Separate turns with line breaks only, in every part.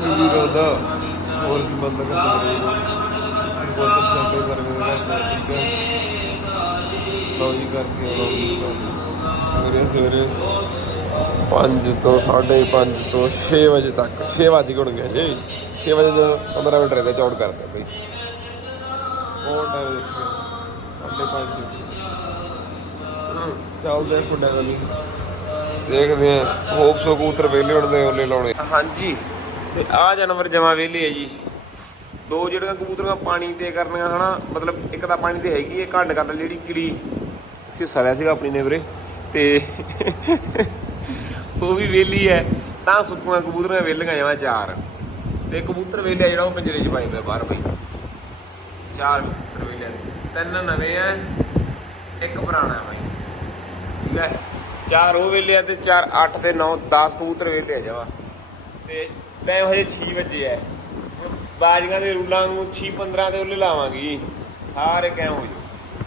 ਵੀਰੋ ਦਾ ਹੋਰ ਕੀ ਬੰਦਾ ਕਰ ਸਕਦੇ ਬਹੁਤ ਸੈਂਟਰ ਸਰਵੇ ਦਾ ਠੀਕ ਹੈ ਲਓ ਕਰਕੇ ਲਓ ਸਵੇਰੇ ਸਵੇਰੇ 5 ਤੋਂ 5:30 ਤੋਂ 6 ਵਜੇ ਤੱਕ 6 ਵਜੇ ਗੁਣ ਗਏ ਜੀ 6 ਵਜੇ ਤੋਂ 15 ਮਿੰਟ ਰਹਿੰਦੇ, ਚੌੜ ਕਰਦੇ ਬਈ। ਬਹੁਤ ਟਾਈਮ ਦੇਖਿਆ 5:30 ਚੱਲਦੇ ਆ ਕੁੰਡਾ ਦੇਖਦੇ ਆ ਹੋਪ ਸੋ ਕਬੂਤਰ ਵੇਲੇ ਉੜਦੇ ਉਹਲੇ ਲਾਉਣੇ। ਹਾਂਜੀ। ਤੇ ਆ ਜਾਨਵਰ ਜਮਾ ਵੇਲੇ ਹੈ ਜੀ। ਦੋ ਜਿਹੜੀਆਂ ਕਬੂਤਰਾਂ ਪਾਣੀ ਤੇ ਕਰਨੀਆਂ ਹਨਾ, ਮਤਲਬ ਇੱਕ ਤਾਂ ਪਾਣੀ ਤੇ ਹੈਗੀ ਹੈ ਘੰਡ ਕਰ ਜਿਹੜੀ ਕਿਲੀ ਹਿੱਸਾ ਲਿਆ ਸੀਗਾ ਆਪਣੀ ਨੇ ਵੀਰੇ। ਤੇ ਉਹ ਵੀ ਵੇਲੀ ਹੈ ਤਾਂ ਸੁੱਕੀਆਂ ਕਬੂਤਰਾਂ ਵੇਲੀਆਂ ਜਮਾ ਚਾਰ। ਤੇ ਕਬੂਤਰ ਵੇਲਿਆ ਜਿਹੜਾ ਉਹ ਪਿੰਜਰੇ 'ਚ ਪਾਈ ਪਿਆ ਬਾਹਰ ਬਈ। ਚਾਰ ਕਬੂਤਰ ਵੇਲਿਆ ਤਿੰਨ ਨਵੇਂ ਆ, ਇੱਕ ਪੁਰਾਣਾ ਹੈ ਬਾਈ। ਠੀਕ ਹੈ ਚਾਰ ਉਹ ਵੇਲੇ ਆ ਤੇ ਚਾਰ 8 ਤੇ 9 10 ਕਬੂਤਰ ਵੇਲੇ ਆ ਜਾਵਾ ਤੇ ਟਾਈਮ ਹਜੇ 6 ਵਜੇ ਹੈ ਬਾਜੀਆਂ ਦੇ ਰੂਲਾਂ ਨੂੰ 6 15 ਤੇ ਉਹਲੇ ਲਾਵਾਂਗੀ। ਸਾਰੇ ਕਾਇਮ ਹੋ ਜੂ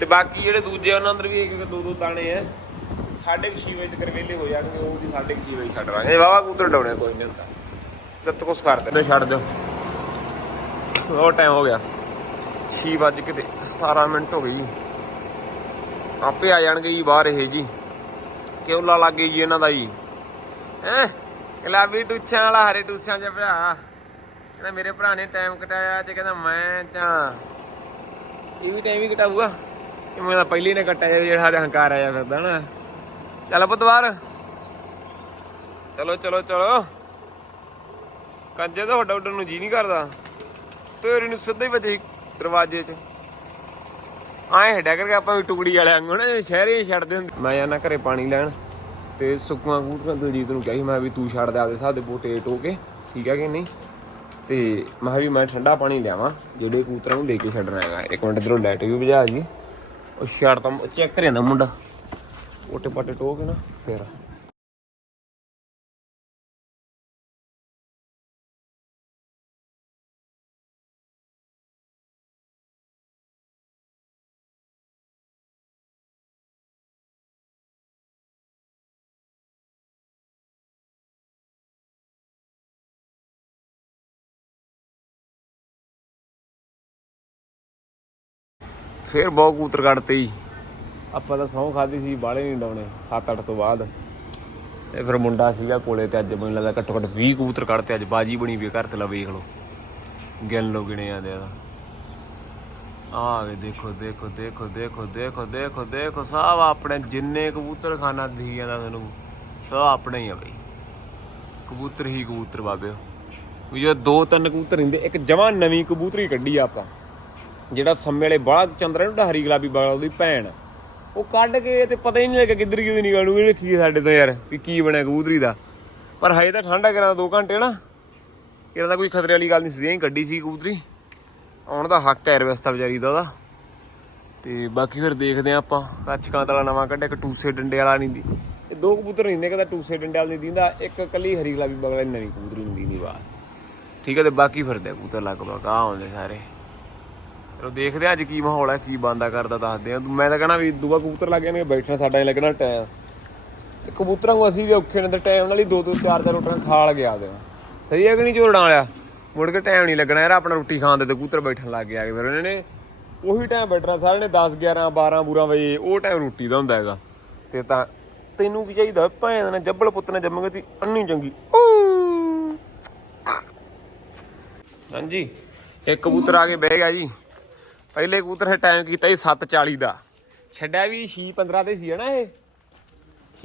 ਤੇ ਬਾਕੀ ਜਿਹੜੇ ਦੂਜੇ ਉਹਨਾਂ ਅੰਦਰ ਵੀ ਇੱਕ ਇੱਕ ਦੋ ਦੋ ਦਾਣੇ ਆ। ਸਾਢੇ ਕੁ ਛੇ ਵਜੇ ਤੱਕ ਵੇਲੇ ਹੋ ਜਾਣਗੇ, ਉਹ ਵੀ ਸਾਢੇ ਕੁ ਛੇ ਵਜੇ ਛੱਡ ਰਾਂਗੇ ਵਾਵਾ ਕਬੂਤਰ ਡਾਉਣੇ ਕੋਈ ਨਹੀਂ ਹੁੰਦਾ। ਸੱਤ ਕੁਛ ਕਰ ਦੇ ਛੱਡ ਦਿਓ। ਉਹ ਟਾਈਮ ਹੋ ਗਿਆ। 6 ਵੱਜ ਕੇ ਤੇ 17 ਮਿੰਟ ਹੋ ਗਏ ਜੀ। ਆਪੇ ਆ ਜਾਣਗੇ ਜੀ ਬਾਹਰ ਇਹ ਜੀ। ਕਿਉਂ ਲਾ ਲੱਗੇ ਜੀ ਇਹਨਾਂ ਦਾ ਜੀ? ਹੈ? ਗੁਲਾਬੀ ਟੂਛਾਂ ਵਾਲਾ, ਹਰੇ ਟੂਛਾਂ ਚ ਭਰਾ ਕਹਿੰਦਾ ਮੇਰੇ ਭਰਾ ਨੇ ਟਾਈਮ ਕਟਾਇਆ, ਅੱਜ ਕਹਿੰਦਾ ਮੈਂ ਤਾਂ ਇਹ ਵੀ ਟਾਈਮ ਹੀ ਕਟਾਊਗਾ। ਇਹ ਮੈਂ ਪਹਿਲੇ ਨੇ ਕਟਾਇਆ ਜਿਹੜਾ ਹਜੇ ਹੰਕਾਰ ਆਇਆ ਫਿਰਦਾ ਨਾ। ਚੱਲ ਪੁੱਤਵਾਰ ਚਲੋ ਚਲੋ ਚਲੋ। ਕੰਜੇ ਤਾਂ ਵੱਡਾ ਉੱਡਣ ਨੂੰ ਜੀ ਨਹੀਂ ਕਰਦਾ। ਤੇਰੇ ਨੂੰ ਸਿੱਧਾ ਹੀ ਵੱਜੇ ਦਰਵਾਜ਼ੇ 'ਚ। ਆਏ ਹੱਡਿਆ ਕਰਕੇ ਆਪਾਂ ਵੀ ਟੁਕੜੀ ਵਾਲੇ ਵਾਂਗੂ ਨਾ ਸ਼ਹਿਰੇ ਛੱਡਦੇ ਹੁੰਦੇ। ਮੈਂ ਜਾਣਾ ਘਰੇ ਪਾਣੀ ਲੈਣ, ਤੇ ਸੁੱਕੀਆਂ ਕੂਟਰਾਂ ਦਲਜੀਤ ਜੀਤ ਨੂੰ ਕਹੀ ਮੈਂ ਵੀ ਤੂੰ ਛੱਡ ਦੇ ਆਪਦੇ ਹਿਸਾਬ ਦੇ ਬੋਟੇ ਟੋ ਕੇ ਠੀਕ ਹੈ ਕਿ ਨਹੀਂ? ਤੇ ਮੈਂ ਕਿਹਾ ਵੀ ਮੈਂ ਠੰਡਾ ਪਾਣੀ ਲਿਆਵਾਂ, ਜਿਹੜੇ ਕੂਤਰਾ ਨੂੰ ਦੇ ਕੇ ਛੱਡਣਾ ਹੈਗਾ। ਇੱਕ ਮਿੰਟ ਇਧਰੋਂ ਲਾਈਟ ਵੀ ਬੁਝਾ ਜੀ। ਉਹ ਛੱਡ ਤਾਂ ਚੈੱਕ ਕਰਿਆ ਜਾਂਦਾ ਮੁੰਡਾ। ਬੋਟੇ ਪਾਟੇ ਟੋ ਕੇ ਨਾ, ਫੇਰ। ਫੇਰ ਬਹੁਤ ਕੂਤਰ ਕੱਢਤੇ ਹੀ ਆਪਾਂ ਤਾਂ ਸੌਂ ਖਾਦੀ ਸੀ ਬਾਲੇ ਨਹੀਂ ਡਾਉਣੇ 7-8 ਤੋਂ ਬਾਅਦ। ਤੇ ਫਿਰ ਮੁੰਡਾ ਸੀਗਾ ਕੋਲੇ ਤੇ ਅੱਜ ਮੈਨੂੰ ਲੱਗਦਾ ਘੱਟੋ ਘੱਟ 20 ਕਬੂਤਰ ਕੱਢਤੇ, ਅੱਜ ਬਾਜੀ ਬਣੀ ਵੀ ਘਰ ਤੇ ਲਾ ਵੇਖ ਲਓ। ਗਿਣ ਲਓ ਗਿਣੇ ਆਂਦੇ ਆ ਆ ਵੇ ਦੇਖੋ ਦੇਖੋ ਦੇਖੋ ਦੇਖੋ ਦੇਖੋ ਦੇਖੋ ਦੇਖੋ, ਸਭ ਆਪਣੇ ਜਿੰਨੇ ਕਬੂਤਰ ਖਾਨਾ ਦਿਖੀ ਜਾਂਦਾ ਤੁਹਾਨੂੰ ਸਭ ਆਪਣੇ ਹੀ ਆ ਬਈ। ਕਬੂਤਰ ਹੀ ਕਬੂਤਰ ਬਾਬੇ। ਵੀ ਜੋ ਦੋ ਤਿੰਨ ਕਬੂਤਰ ਹੁੰਦੇ ਇੱਕ ਜਮਾਂ ਨਵੀਂ ਕਬੂਤਰੀ ਕੱਢੀ ਆ ਆਪਾਂ। ਜਿਹੜਾ ਸੰਮੇ ਵਾਲੇ ਬਾਗ ਚੰਦਰਾ ਨੂੰ ਹਰੀ ਗੁਲਾਬੀ ਬਾਗ ਉਹਦੀ ਭੈਣ। ਉਹ ਕੱਢ ਕੇ ਤੇ ਪਤਾ ਹੀ ਨਹੀਂ ਲੱਗਾ ਕਿੱਧਰ ਕਿਉਂ ਨਹੀਂ ਗਾਣੂ ਇਹ ਕੀ ਸਾਡੇ ਤੋਂ ਯਾਰ, ਵੀ ਕੀ ਬਣਿਆ ਕਬੂਤਰੀ ਦਾ। ਪਰ ਹਜੇ ਤਾਂ ਠੰਡਾ ਕਰਾਂ 2 ਘੰਟੇ ਨਾ। ਇਹਨਾਂ ਦਾ ਕੋਈ ਖਤਰੇ ਵਾਲੀ ਗੱਲ ਨਹੀਂ ਸੀ ਹੀ ਕੱਢੀ ਸੀ ਕਬੂਤਰੀ। ਆਉਣ ਦਾ ਹੱਕ ਹੈ ਰਵਸਤਾ ਵਿਚਾਰੀ ਦਾ ਉਹਦਾ। ਤੇ ਬਾਕੀ ਫਿਰ ਦੇਖਦੇ ਆ ਆਪਾਂ ਕੱਚ ਵਾਲਾ ਨਵਾਂ ਕੱਢਿਆ, ਇੱਕ ਟੂਸੇ ਡੰਡੇ ਵਾਲਾ ਨਹੀਂ ਦੀ। ਇਹ ਦੋ ਕਬੂਤਰ ਨਹੀਂ ਹੁੰਦੇ ਕਹਿੰਦਾ ਟੂਸੇ ਡੰਡੇ ਵਾਲਾ ਨਹੀਂ ਦਿੰਦਾ, ਇੱਕ ਕੱਲੀ ਹਰੀ ਗੁਲਾਬੀ ਬਗਲਾ ਨਵੀਂ ਕਬੂਤਰੀ ਨਹੀਂ ਦਿੰਦੀ, ਬਸ। ਠੀਕ ਹੈ, ਤੇ ਬਾਕੀ ਫਿਰਦੇ ਕਬੂਤਰ ਲਗਭਗ ਆ ਆਉਂਦੇ ਸਾਰੇ। ਚਲੋ ਦੇਖਦੇ ਆ ਅੱਜ ਕੀ ਮਾਹੌਲ ਹੈ ਕੀ ਬੰਦਾ ਕਰਦਾ ਦੱਸਦੇ ਆ ਮੈਂ ਤਾਂ ਕਹਣਾ ਵੀ ਦੂਆ ਕਬੂਤਰ ਲੱਗ ਜਾਣਗੇ ਬੈਠਣਾ ਸਾਡਾ ਨਹੀਂ ਲੱਗਣਾ ਟਾਈਮ। ਤੇ ਕਬੂਤਰਾਂ ਨੂੰ ਅਸੀਂ ਵੀ ਔਖੇ ਨੇ ਤੇ ਟਾਈਮ ਨਾਲ ਹੀ ਦੋ ਦੋ ਚਾਰ ਚਾਰ ਰੋਟੀਆਂ ਖਾਲ ਗਿਆ ਦੇ ਸਹੀ ਹੈ ਕਿ ਨਹੀਂ ਝੋਲਣਾ ਵਾਲਿਆ? ਮੁੜ ਕੇ ਟਾਈਮ ਨਹੀਂ ਲੱਗਣਾ ਯਾਰ ਆਪਣਾ ਰੋਟੀ ਖਾਣ ਦੇ ਤੇ ਕਬੂਤਰ ਬੈਠਣ ਲੱਗ ਗਿਆ ਫਿਰ ਉਹਨਾਂ ਨੇ ਉਹੀ ਟਾਈਮ ਬੈਠਣਾ ਸਾਰਿਆਂ ਨੇ 10 11 12 ਬੂਰਾ ਵਜੇ ਉਹ ਟਾਈਮ ਰੋਟੀ ਦਾ ਹੁੰਦਾ ਹੈਗਾ। ਤੇ ਤਾਂ ਤੈਨੂੰ ਕੀ ਚਾਹੀਦਾ? ਭੈਣ ਦਾ ਜੱਬਲ ਪੁੱਤ ਨੇ ਜੰਮਗੇ ਤੀ ਅੰਨੀ ਚੰਗੀ। ਹਾਂਜੀ ਇੱਕ ਕਬੂਤਰ ਆ ਕੇ ਬਹਿ ਗਿਆ ਜੀ। ਪਹਿਲੇ ਕਬੂਤਰ ਨੇ ਟਾਈਮ ਕੀਤਾ ਸੀ 7:40 ਦਾ। ਛੱਡਿਆ ਵੀ 6:15 ਤੇ ਸੀ ਹਨਾ ਇਹ?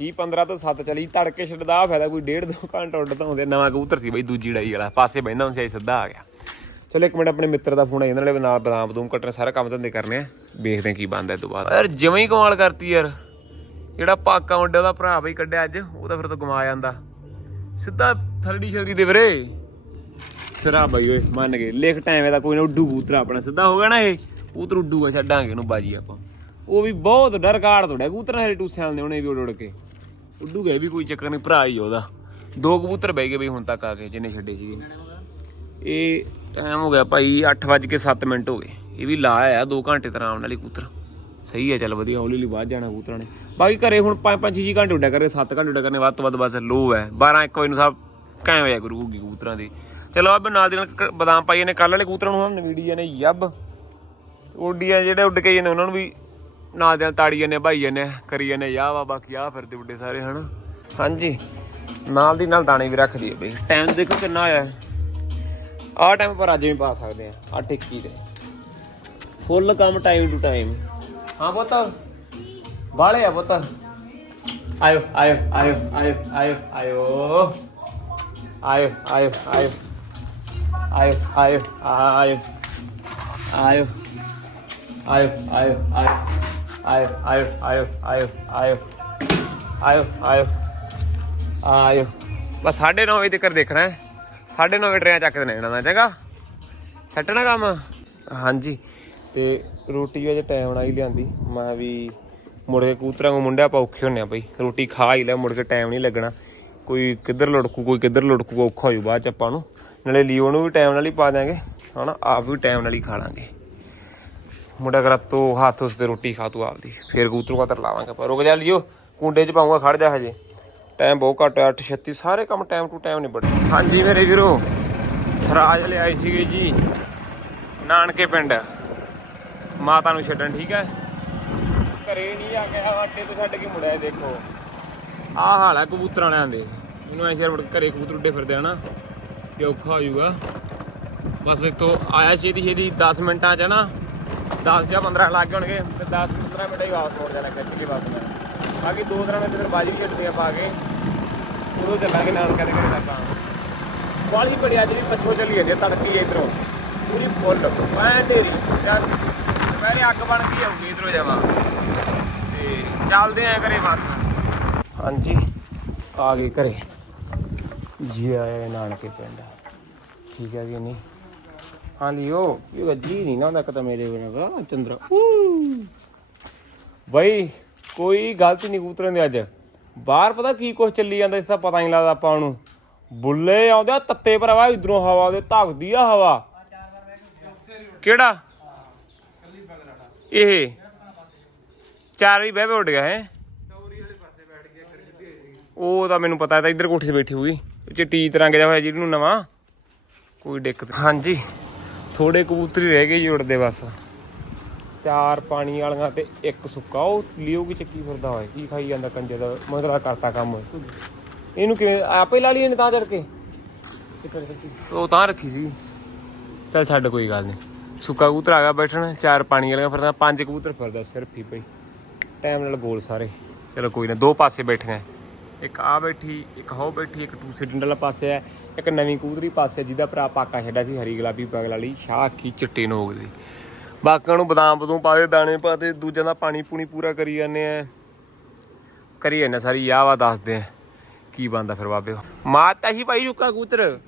6:15 ਤੋਂ 7:40 ਤੜਕੇ ਛੱਡਦਾ ਆ ਫਾਇਦਾ ਕੋਈ 1.5 2 ਘੰਟਾ ਉੱਡਦਾ ਹੁੰਦੇ ਨਵਾਂ ਕਬੂਤਰ ਸੀ ਬਈ, ਦੂਜੀ ਡਾਈ ਵਾਲਾ। ਪਾਸੇ ਬਹਿੰਦਾ ਹੁੰਦਾ ਸੀ ਸਿੱਧਾ ਆ ਗਿਆ। ਚਲੋ ਇੱਕ ਮਿੰਟ, ਆਪਣੇ ਮਿੱਤਰ ਦਾ ਫੋਨ ਆ ਜਾਂਦਾ, ਨਾਲੇ ਨਾਲ ਬਦਾਮ ਬਦੂਮ ਕੱਟਣੇ, ਸਾਰਾ ਕੰਮ ਧੰਦੇ ਕਰਨੇ ਆ। ਵੇਖਦੇ ਆ ਕੀ ਬਣਦਾ ਇਹ ਤੋਂ ਬਾਅਦ। ਯਾਰ, ਜਿਵੇਂ ਹੀ ਕਮਾਲ ਕਰਤੀ ਯਾਰ। ਜਿਹੜਾ ਪਾਕਾ ਮੁੰਡੇ, ਉਹਦਾ ਭਰਾ ਬਈ ਕੱਢਿਆ ਅੱਜ, ਉਹ ਤਾਂ ਫਿਰ ਤੋਂ ਗਮਾ ਜਾਂਦਾ। ਸਿੱਧਾ ਥਲੜੀ ਛਲਦੀ ਦੇ ਵੀਰੇ। ਸਿਰਾ ਬਈ ਓਏ, ਮੰਨ ਗਏ। ਲਿਖ ਟਾਈਮ ਇਹਦਾ ਕੋਈ ਨਾ, ਉੱਡੂ ਕਬੂਤਰ ਆਪਣਾ। ਸਿੱਧਾ ਹੋ ਗਿਆ ਨਾ ਇਹ? ਕਬੂਤਰ ਉੱਡੂਗਾ, ਛੱਡਾਂਗੇ ਉਹਨੂੰ ਬਾਜੀ ਆਪਾਂ। ਉਹ ਵੀ ਬਹੁਤ ਡਰ ਕਾੜ ਤੋੜਿਆ ਕਬੂਤਰ ਹਰੇ ਟੂਸਿਆਂ ਨੇ ਉਹਨੇ ਵੀ ਉੱਡ ਉੱਡ ਕੇ। ਉੱਡੂਗਾ, ਇਹ ਵੀ ਕੋਈ ਚੱਕਰ ਨਹੀਂ, ਭਰਾ ਹੀ ਉਹਦਾ। ਦੋ ਕਬੂਤਰ ਬਹਿ ਗਏ ਬਈ ਹੁਣ ਤੱਕ ਆ ਕੇ ਜਿੰਨੇ ਛੱਡੇ ਸੀਗੇ। ਇਹ ਟਾਈਮ ਹੋ ਗਿਆ ਭਾਈ 8:07 ਮਿੰਟ ਹੋ ਗਏ। ਇਹ ਵੀ ਲਾ ਆਇਆ 2 ਘੰਟੇ ਤੇ ਆਰਾਮ ਨਾਲ ਹੀ ਕਬੂਤਰ। ਸਹੀ ਹੈ ਚੱਲ ਵਧੀਆ ਹੌਲੀ ਹੌਲੀ ਬਾਅਦ ਜਾਣਾ ਕਬੂਤਰਾਂ ਨੇ। ਬਾਕੀ ਘਰੇ ਹੁਣ 5-5 6 ਘੰਟੇ ਉੱਡਿਆ ਕਰੇ 7 ਘੰਟੇ ਉੱਡਿਆ ਕਰਨੇ, ਵੱਧ ਤੋਂ ਵੱਧ ਬਸ ਲੋ ਹੈ। 12 1 ਵਜੇ ਨੂੰ ਸਭ ਕਾਇ ਹੋਇਆ ਕਰੂਗੀ ਕਬੂਤਰਾਂ ਦੀ। ਚਲੋ ਅਬ ਨਾਲ ਦੀ ਨਾਲ ਕ- ਬਦਾਮ ਪਾਈ ਨੇ ਕੱਲ ਵਾਲੇ ਕਬੂਤਰਾਂ ਨੂੰ ਹੁਣ ਨਵੀੜੀ ਜਾਂਦੇ ਯੱਬ। ਉੱਡੀਆਂ ਜਿਹੜੇ ਉੱਡ ਕੇ ਜਾਂਦੇ, ਉਹਨਾਂ ਨੂੰ ਵੀ ਨਾਲ ਦੇ ਤਾੜੀ ਜਾਂਦੇ ਭਾਈ ਜਾਂਦੇ ਕਰੀ ਜਾਂਦੇ ਯਾ ਵਾ, ਬਾਕੀ ਆ ਫਿਰਦੇ ਉੱਡੇ ਸਾਰੇ, ਹਨਾ? ਹਾਂਜੀ, ਨਾਲ ਦੀ ਨਾਲ ਦਾਣੇ ਵੀ ਰੱਖਦੀ ਹੈ ਬਈ। ਟਾਈਮ ਦੇਖੋ ਕਿੰਨਾ ਹੋਇਆ। ਆਹ ਟਾਈਮ ਪਰ ਅੱਜ ਵੀ ਪਾ ਸਕਦੇ ਆ ਆ ਟਿੱਕੀ ਦੇ। ਫੁੱਲ ਕੰਮ ਟਾਈਮ ਟੂ ਟਾਈਮ ਹਾਂ ਪੁੱਤ। ਬਾਲੇ ਆ ਪੁੱਤ। ਆਇਓ ਆਇਓ ਆਇਓ ਆਇਓ ਆਇਓ ਆਇਓ। ਆਇਓ ਆਇਓ ਆਇਓ। ਆਇਓ ਆਇਓ। ਆਇਓ। ਆਇਓ ਆਇਓ ਆਇਓ ਆਇਓ ਆਇਓ ਆਇਓ ਆਇਓ ਆਇਓ ਆਇਓ ਆਇਓ ਆਇਓ ਬਸ 9:30 ਵਜੇ ਤੱਕ ਦੇਖਣਾ ਹੈ 9:30 ਵਜੇ ਟਰੇਨ ਚੱਕ ਦੇਣਾ ਇਹਨਾਂ ਦਾ ਚੰਗਾ ਸੱਟਣਾ ਕੰਮ ਹਾਂਜੀ ਤੇ ਰੋਟੀ ਅਜੇ ਟਾਈਮ ਨਾਲ ਹੀ ਲਿਆਂਦੀ ਮੈਂ ਵੀ ਮੁੜ ਕੇ ਕੂਤਰਾਂ ਨੂੰ ਮੁੰਡਿਆ ਆਪਾਂ ਔਖੇ ਹੁੰਨੇ ਆ ਬਈ ਰੋਟੀ ਖਾ ਹੀ ਲੈ ਮੁੜ ਕੇ ਟਾਈਮ ਨਹੀਂ ਲੱਗਣਾ ਕੋਈ ਕਿੱਧਰ ਲੁੜਕੂ ਕੋਈ ਕਿੱਧਰ ਲੁੜਕੂ ਔਖਾ ਹੋ ਜੂ ਬਾਅਦ ਚ ਆਪਾਂ ਨੂੰ ਨਾਲੇ ਲੀਓ ਨੂੰ ਵੀ ਟਾਈਮ ਨਾਲ ਹੀ ਪਾ ਦਿਆਂਗੇ ਹਨਾ ਆਪ ਵੀ ਟਾਈਮ ਨਾਲ ਹੀ ਖਾ ਲਾਂਗੇ ਮੁੰਡਾ ਕਰਾ ਤੋ ਹੱਥ ਉਸ ਤੇ ਰੋਟੀ ਖਾ, ਤੂੰ ਆਪਦੀ। ਫੇਰ ਕਬੂਤਰ ਕਾ ਤਰ ਲਾਵਾਂਗੇ ਪਰ ਰੁਕ ਜਾ ਲਿਓ, ਕੁੰਡੇ ਚ ਪਾਉਂਗਾ ਖੜ ਜਾ ਹਜੇ। ਟਾਈਮ ਬਹੁਤ ਘੱਟ ਹੈ 8:36 ਸਾਰੇ ਕੰਮ ਟਾਈਮ ਟੂ ਟਾਈਮ ਨਿਬੜ ਹਾਂਜੀ ਮੇਰੇ ਵੀਰੋ, ਥਰਾਜ ਲਿਆਈ ਸੀਗੀ ਜੀ, ਨਾਨਕੇ ਪਿੰਡ। ਮਾਤਾ ਨੂੰ ਛੱਡਣ, ਠੀਕ ਹੈ? ਘਰੇ ਨਹੀਂ ਆ ਗਿਆ ਅੱਡੇ ਤੋਂ ਛੱਡ ਕੇ ਮੁੜਿਆ ਦੇਖੋ। ਆਹ ਹਾਲ ਹੈ ਕਬੂਤਰਾਂ ਵਾਲਿਆਂ ਦੇ। ਮੈਨੂੰ ਐਂ ਸ਼ੇਰ ਘਰੇ ਕਬੂਤਰ ਉੱਡੇ ਫਿਰਦੇ ਆ ਨਾ, ਕਿ ਔਖਾ ਹੋ ਜਾਊਗਾ। ਬਸ ਇੱਥੋਂ ਆਇਆ ਛੇਤੀ ਛੇਤੀ 10 ਮਿੰਟਾਂ ਚ ਨਾ 10 ਜਾਂ 15 ਲੱਗ ਗਏ ਹੋਣਗੇ ਤੇ 10 15 ਮਿੰਟ ਹੀ ਵਾਪਸ ਮੁੜ ਜਾਣਾ ਕੱਚੀ ਬਸ ਮੈਂ ਬਾਕੀ ਦੋ ਤਰ੍ਹਾਂ ਵਿੱਚ ਫਿਰ ਬਾਜੀ ਵੀ ਛੱਡਦੀਆਂ ਪਾ ਕੇ ਉਦੋਂ ਚੱਲਾਂਗੇ ਨਾਲ ਦੇ ਘਰ ਆਪਾਂ ਬਾਲੀ ਬੜੀ ਅੱਜ ਵੀ ਪੱਛੋ ਚੱਲੀ ਜਾਂਦੀ ਆ, ਤੜਕੀ ਇਧਰੋਂ। ਪੂਰੀ ਫੁੱਲ। ਮੈਂ ਤੇਰੀ ਜਦ ਦੁਪਹਿਰੇ ਅੱਗ ਬਣ ਕੇ ਆਉਂਦੀ ਇਧਰੋਂ ਜਾਵਾ। ਤੇ ਚੱਲਦੇ ਆ ਘਰੇ ਬਸ। ਹਾਂਜੀ ਆ ਗਏ ਘਰੇ। ਜੀ ਆਏ ਨਾਨਕੇ ਪਿੰਡ। ਠੀਕ ਹੈ ਜੀ ਨਹੀਂ? ਹਾਂ ਲਿਓ ਇਹ ਵੱਜੀ ਨਹੀਂ ਨਾ ਹੁੰਦਾ ਬਈ, ਕੋਈ ਗਲਤੀ ਨਹੀਂ ਕਬੂਤਰਾਂ ਦੇ ਅੱਜ। ਬਾਹਰ ਪਤਾ ਕੀ ਕੁਝ ਚੱਲੀ ਜਾਂਦਾ ਇਸ ਦਾ ਪਤਾ ਨਹੀਂ ਲੱਗਦਾ ਆਪਾਂ ਨੂੰ। ਬੁੱਲੇ ਆਉਂਦੇ ਆ, ਤੱਤੇ ਭਰਾਵਾ ਇਧਰੋਂ ਹਵਾ ਦੇ ਧੱਕਦੀ ਆ ਹਵਾ। ਕਿਹੜਾ? ਇਹ। ਚਾਰ ਵੀ ਬਹਿ ਬਹਿ ਉੱਡ ਗਿਆ, ਹੈ? ਉਹ ਤਾਂ ਮੈਨੂੰ ਪਤਾ ਤਾਂ ਇੱਧਰ ਕੋਠੇ ਚ ਬੈਠੀ ਹੋਈ ਚਿੱਟੀ ਤਰੰਗ ਜਿਹਾ ਹੋਇਆ, ਜਿਹਨੂੰ ਨਵਾਂ। ਕੋਈ ਦਿੱਕਤ ਹਾਂਜੀ। ਥੋੜੇ ਕਬੂਤਰ ਰਹਿ ਗਏ ਜੀ ਉੜਦੇ ਬਸ। ਚਾਰ ਪਾਣੀ ਵਾਲੀਆਂ ਤੇ ਇੱਕ ਸੁੱਕਾ, ਉਹ ਲਿਓ ਕੀ ਚੱਕੀ ਫਿਰਦਾ ਹੋਏ ਕੀ ਖਾਈ ਜਾਂਦਾ ਕੰਜੇ ਦਾ, ਮਗਰਾ ਕਰਤਾ ਕੰਮ। ਇਹਨੂੰ ਕਿਵੇਂ, ਆਪੇ ਲਾ ਲਈ ਇਹਨੇ ਤਾਂ ਚੜ ਕੇ? ਉਹ ਤਾਂ ਰੱਖੀ ਸੀ। ਚੱਲ ਛੱਡ, ਕੋਈ ਗੱਲ ਨਹੀਂ ਸੁੱਕਾ ਕਬੂਤਰ ਆ ਗਿਆ ਬੈਠਣ, ਚਾਰ ਪਾਣੀ ਵਾਲੀਆਂ ਫਿਰਦਾ, ਪੰਜ ਕਬੂਤਰ ਫਿਰਦਾ ਸਿਰਫ ਹੀ ਪਈ ਟਾਈਮ ਨਾਲ ਗੋਲ ਸਾਰੇ। ਚਲੋ ਕੋਈ ਨਾ, ਦੋ ਪਾਸੇ ਬੈਠੀਆਂ। ਇੱਕ ਆ ਬੈਠੀ, ਇੱਕ ਹੋ ਬੈਠੀ, ਇੱਕ ਦੂਸਰੇ ਡੰਡਲ ਵਾਲਾ ਪਾਸੇ ਹੈ ਇੱਕ ਨਵੀਂ ਕਬੂਤਰੀ ਪਾਸੇ ਜਿਹਦਾ ਭਰਾ ਪਾਕਾ ਛੱਡਿਆ ਸੀ, ਹਰੀ ਗੁਲਾਬੀ ਬਗਲ ਵਾਲੀ ਸ਼ਾਹ ਕੀ ਚਿੱਟੇ ਨੋਕ ਦੀ। ਬਾਕਾਂ ਨੂੰ ਬਦਾਮ ਬਦੂਮ ਪਾ ਦੇ, ਦਾਣੇ ਪਾ ਦੇ, ਦੂਜਿਆਂ ਦਾ ਪਾਣੀ ਪੂਣੀ ਪੂਰਾ ਕਰੀ ਜਾਂਦੇ ਆ। ਕਰੀ ਜਾਂਦੇ ਸਾਰੀ ਯਾਹ ਵਾ ਦੱਸਦੇ ਆ ਕੀ ਬੰਦਾ ਫਿਰ ਬਾਬੇ ਮਾਤਾ ਸੀ ਭਾਈ ਸੁੱਕਾ ਕੂਤਰ।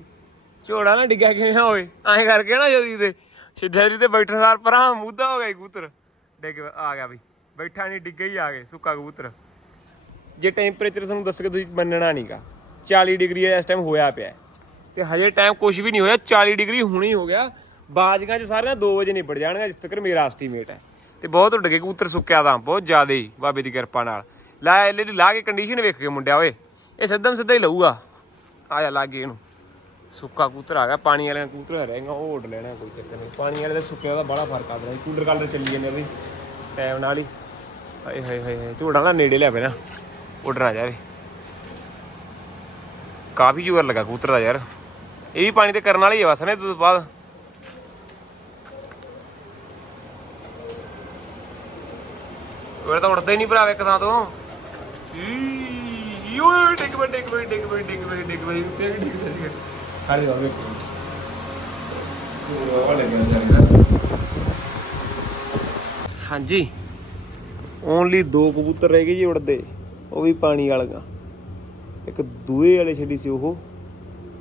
ਝੋੜਾ ਨਾ ਡਿੱਗਿਆ ਕਿਵੇਂ ਹੋਵੇ, ਐਂ ਕਰਕੇ ਨਾ ਜਦੀ ਤੇ ਸਿੱਧੇਰੀ ਤੇ ਬੈਠਣ ਸਾਰ ਪਰਾਂ ਮੂਦਾ ਹੋ ਗਿਆ ਕੂਤਰ। ਡਿੱਗ ਆ ਗਿਆ ਬਈ, ਬੈਠਾ ਨਹੀਂ ਡਿੱਗਾ ਹੀ ਆ ਗਏ ਸੁੱਕਾ ਕਬੂਤਰ ਜੇ ਟੈਂਪਰੇਚਰ ਤੁਹਾਨੂੰ ਦੱਸ ਕੇ ਤੁਸੀਂ ਮੰਨਣਾ ਨਹੀਂਗਾ 40 ਡਿਗਰੀ ਇਸ ਟਾਈਮ ਹੋਇਆ ਪਿਆ। ਤੇ ਹਜੇ ਟਾਈਮ ਕੁਝ ਵੀ ਨਹੀਂ ਹੋਇਆ 40 ਡਿਗਰੀ ਹੁਣੀ ਹੋ ਗਿਆ। ਬਾਜ਼ੀਆਂ 'ਚ ਸਾਰੀਆਂ 2 ਵਜੇ ਨਿਬੜ ਜਾਣਗੇ ਜਿਸ ਤੱਕ ਮੇਰਾ ਐਸਟੀਮੇਟ ਹੈ। ਤੇ ਬਹੁਤ ਉੱਡ ਗਏ, ਕਬੂਤਰ ਸੁੱਕਿਆ ਤਾਂ ਬਹੁਤ ਜ਼ਿਆਦਾ ਹੀ, ਬਾਬੇ ਦੀ ਕਿਰਪਾ ਨਾਲ। ਲੈ, ਇਹਦੀ ਲਾ ਕੇ ਕੰਡੀਸ਼ਨ ਵੇਖ ਕੇ ਮੁੰਡਿਆ, ਓਏ। ਇਹ ਸਿੱਧਮ ਸਿੱਧਾ ਹੀ ਲਊਗਾ। ਆ ਜਾ, ਲਾਗੇ ਇਹਨੂੰ। ਸੁੱਕਾ ਕਬੂਤਰ ਆ ਗਿਆ, ਪਾਣੀ ਵਾਲਿਆਂ ਕਬੂਤਰ ਰਹਿ ਗਏ ਉਹ ਉੱਡ ਲੈਣਾ, ਕੋਈ ਚੱਕਰ ਨਹੀਂ। ਪਾਣੀ ਵਾਲੇ ਦਾ ਸੁੱਕਿਆ ਦਾ ਬੜਾ ਫ਼ਰਕ ਆ ਰਿਹਾ ਕੂਲਰ ਕਲਰ ਚੱਲੀ ਜਾਂਦੇ ਵੀ ਟਾਈਮ ਨਾਲ ਹੀ। ਹਾਏ ਹਾਏ ਹਾਏ ਹਾਏ ਝੋੜਾ ਨਾ ਨੇੜੇ ਲਿਆ ਪੈਣਾ ਉੱਡ ਨਾ ਜਾਵੇ ਕਾਫੀ ਜ਼ੋਰ ਲੱਗਾ ਕਬੂਤਰ ਦਾ ਯਾਰ। ਇਹ ਵੀ ਪਾਣੀ ਤੇ ਕਰਨ ਵਾਲੀ ਹੈ ਬਸ ਨੇ ਤੋਂ ਬਾਅਦ। ਉਹ ਤਾਂ ਉੱਡਦਾ ਹੀ ਨਹੀਂ ਭਰਾਵੇ ਕਦਾਂ ਤੋਂ। ਈ ਡਿੱਗ ਪਈ ਡਿੱਗ ਪਈ ਡਿੱਗ ਪਈ ਡਿੱਗ ਪਈ ਡਿੱਗ ਪਈ, ਉੱਤੇ ਵੀ ਡਿੱਗ ਪਈ। ਹਾਲੇ ਬਾਬੇ ਹਾਂਜੀ। ਓਨਲੀ ਦੋ ਕਬੂਤਰ ਰਹਿ ਗਏ ਜੀ ਉੜਦੇ ਉਹ ਵੀ ਪਾਣੀ ਵਾਲੀਆਂ। ਇੱਕ ਦੂਏ ਵਾਲੇ ਛੱਡੀ ਸੀ ਉਹ।